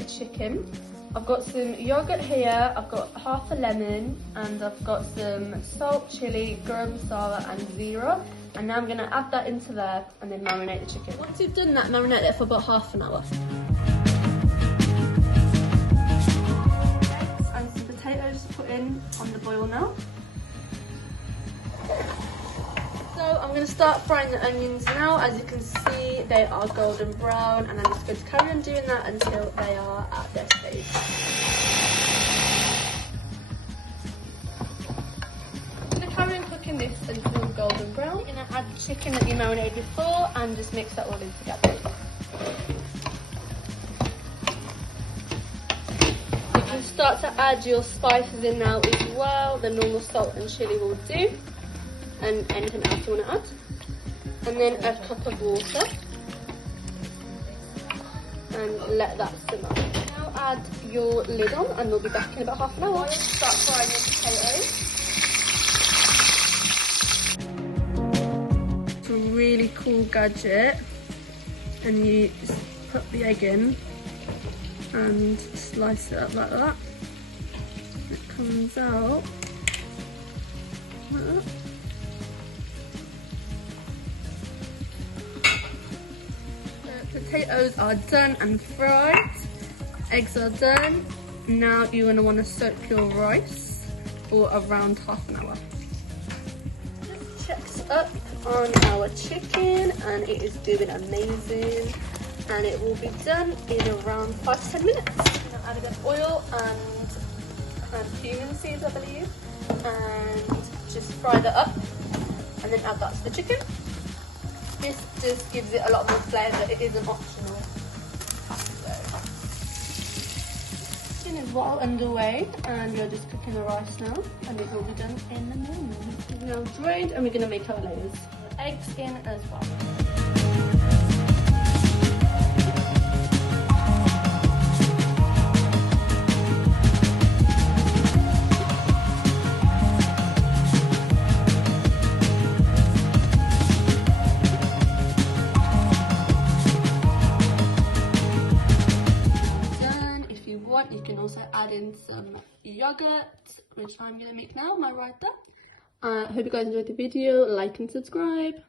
the chicken. I've got some yogurt here, I've got half a lemon, and I've got some salt, chili, garam masala and zira. And now I'm going to add that into there and then marinate the chicken. Once you've done that, marinate it for about half an hour. Eggs and some potatoes to put in on the boil now. So I'm going to start frying the onions now. As you can see, they are golden brown, and I'm just going to carry on doing that until they are at their stage. I'm going to carry on cooking this until golden brown. You're going to add the chicken that you marinated before and just mix that all in together. You can start to add your spices in now as well. The normal salt and chili will do. And anything else you want to add, and then a cup of water, and let that simmer. Now add your lid on, and we'll be back in about half an hour. Start frying your potatoes. It's a really cool gadget, and you just put the egg in and slice it up like that. It comes out like that. Potatoes are done and fried, eggs are done. Now you're going to want to soak your rice for around half an hour. Just checks up on our chicken and it is doing amazing, and it will be done in around 5 to 10 minutes. I've added an oil and cumin seeds, I believe, and just fry that up and then add that to the chicken. This just gives it a lot more flavour, it isn't optional. So, chicken is well underway and we're just cooking the rice now, and it will be done in the morning. It's now drained and we're going to make our layers. Eggs in as well. You can also add in some yogurt, which I'm going to make now, my right there. Hope you guys enjoyed the video, like and subscribe.